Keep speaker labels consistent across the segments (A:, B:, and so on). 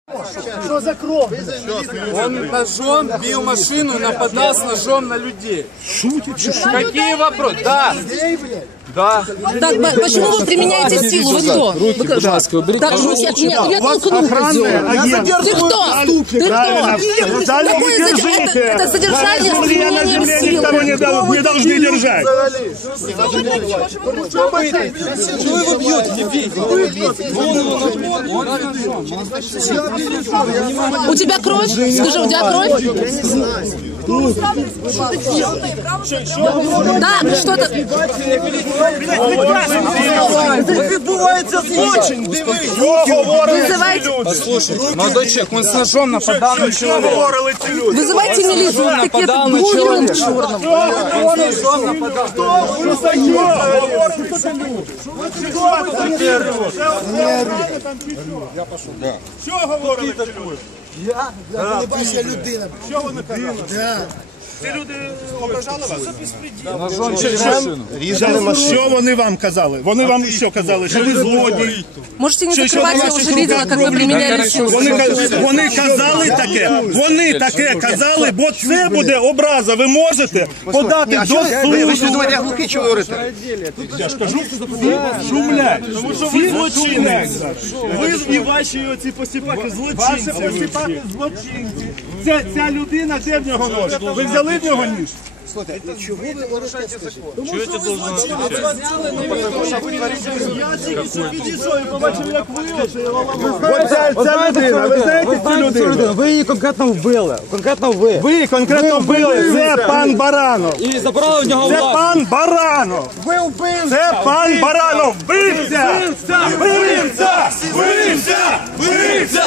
A: Что за кровь?
B: Он ножом бил машину, нападал с ножом на людей.
A: Шутит,
B: Какие вопросы? Да. Да.
C: Так, почему вы применяете силу? Вы кто?
B: Руки, пожалуйста, уберите.
C: Так, руки от меня, я толкну козел. Ты кто? Ты кто? Это содержание с применением силы.
A: Не должны держать.
B: Чего его бьете? Не бейте.
C: У тебя кровь? Скажи, у тебя кровь? Так, что-то...
A: Відбувається злочин, дивись.
C: Вызывайте...
B: Послушайте, молодой человек, он с ножом нападал на человека.
C: Вызывайте милицию, такие бургером черным.
B: Он с ножом нападал.
A: Що говорили ці люди? Я бачила людина. Що вони казали? Ці люди ображали вас?
B: Ножом через машину.
A: Що вони вам казали? Вони вам що казали? Що ви злодій?
C: Можете не закрывать, я уже видела, как вы применяли силу.
A: Вони казали таке, вони таке казали, бо це буде образа. Ви можете подати до суду.
D: Ви що думаєте, я глухий, чого говорите?
A: Я ж кажу, шумлять. Тому що ви злочинець. Ви і ваші оці посіпаки злочинці. Ваші посіпаки злочинці. Ця людина, де в нього нож? Ви взяли в нього ніж?
D: Чого ви нарушаєте закон?
A: Я тільки що підійшов і побачив, як ви ця людина, ви знаєте цю людину?
E: Ви її конкретно вбили. Конкретно ви.
A: Ви конкретно вбили, це пан Баранов.
E: І забрали в нього
A: Це
E: власність.
A: пан Баранов. Ви вбивця. Це пан Баранов. Вбивця. Вбивця. Вбивця. Вбивця.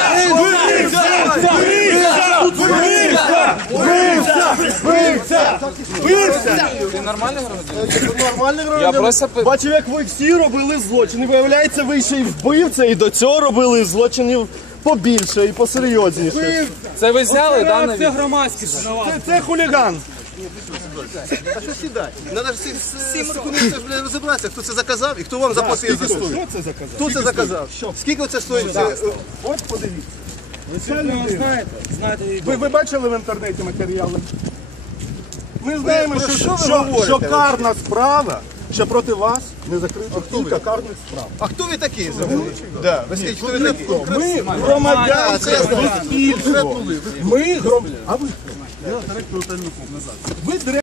A: Вбивця. Вбивця. Вбивця. Вбивця.
B: Ти нормальний громадянин?
A: Нормальний
B: Я
A: громадянин.
B: просто...
A: Бачив, як ви всі робили злочини. Виявляється, ви ще й вбивця, і до цього робили злочинів побільше і посерйозніше.
B: Це ви взяли, да, на
E: Це громадськість.
A: Це хуліган.
D: А що сідай? Надо ж всім аргументам розібратися, хто це заказав і хто вам заплатив за стою.
A: Хто це заказав?
D: Хто це заказав? Скільки це стоїть?
A: От подивіться.
E: Знаєте,
A: Ви бачили в інтернеті матеріали? Ми знаємо,
D: про що
A: що,
D: ви говорите?
A: що карна справа, що проти вас не закрита кілька карних справ.
D: А хто ви такий взагалі? Да. Ви скажіть, хто ви такий?
A: Ми громадянське суспільство. Ми громадяни. А ви хто? Я директор Тальнюков назад. Ви директор.